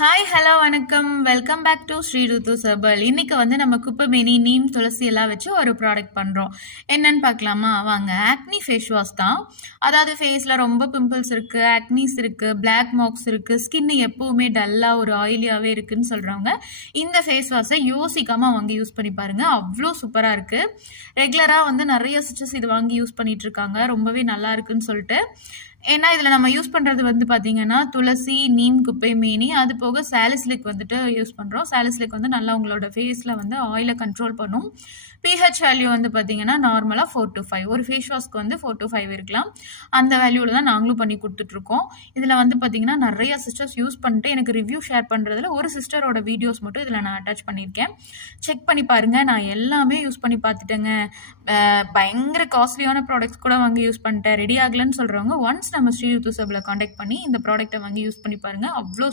Hi hello வணக்கம் welcome back to Sri ருத்து சர்பல். இன்னைக்கு வந்து நம்ம குப்பைமேனி நீம் துளசி எல்லாம் வச்சு ஒரு ப்ராடக்ட் பண்ணுறோம். என்னன்னு பார்க்கலாமா? வாங்க. ஆக்னி ஃபேஸ் வாஷ் தான். அதாவது ஃபேஸில் ரொம்ப பிம்பிள்ஸ் இருக்குது, ஆக்னிஸ் இருக்குது, பிளாக் மார்க்ஸ் இருக்குது, ஸ்கின் எப்பவுமே டல்லாக ஒரு ஆயிலியாகவே இருக்குன்னு சொல்கிறவங்க இந்த ஃபேஸ் வாஷை யோசிக்காமல் வாங்கி யூஸ் பண்ணி பாருங்கள். அவ்வளோ சூப்பராக இருக்குது. ரெகுலராக வந்து நிறைய சிஸ்டர்ஸ் இது வாங்கி யூஸ் பண்ணிட்டு இருக்காங்க. ரொம்பவே நல்லா இருக்குன்னு சொல்லிட்டு. ஏன்னா இதில் நம்ம யூஸ் பண்ணுறது வந்து பார்த்தீங்கன்னா துளசி, நீம், குப்பைமேனி, அது போக சாலிசிலிக் வந்துட்டு யூஸ் பண்ணுறோம். சாலிசிலிக் வந்து நல்லா உங்களோட ஃபேஸில் வந்து ஆயிலை கண்ட்ரோல் பண்ணும். பிஹெச் வேல்யூ வந்து பார்த்தீங்கன்னா நார்மலாக 4 to 5, ஒரு ஃபேஸ் வாஷ்க்கு வந்து 4 to 5 இருக்கலாம். அந்த வேல்யூவில் தான் நாங்களும் பண்ணி கொடுத்துட்ருக்கோம். இதில் வந்து பார்த்தீங்கன்னா நிறைய சிஸ்டர்ஸ் யூஸ் பண்ணிட்டு எனக்கு ரிவ்யூ ஷேர் பண்ணுறதுல ஒரு சிஸ்டரோட வீடியோஸ் மட்டும் இதில் நான் அட்டாச் பண்ணியிருக்கேன். செக் பண்ணி பாருங்கள். நான் எல்லாமே யூஸ் பண்ணி பார்த்துட்டேங்க. பயங்கர காஸ்ட்லியான ப்ராடக்ட்ஸ் கூட வாங்கி யூஸ் பண்ணிட்டேன், ரெடி ஆகலன்னு சொல்கிறவங்க ஒன்ஸ் நம்ம ஸ்ரீ ருத்து சர்பலை காண்டாக்ட் பண்ணி இந்த ப்ராடக்ட்டை வாங்கி யூஸ் பண்ணி பாருங்கள். அவ்வளோ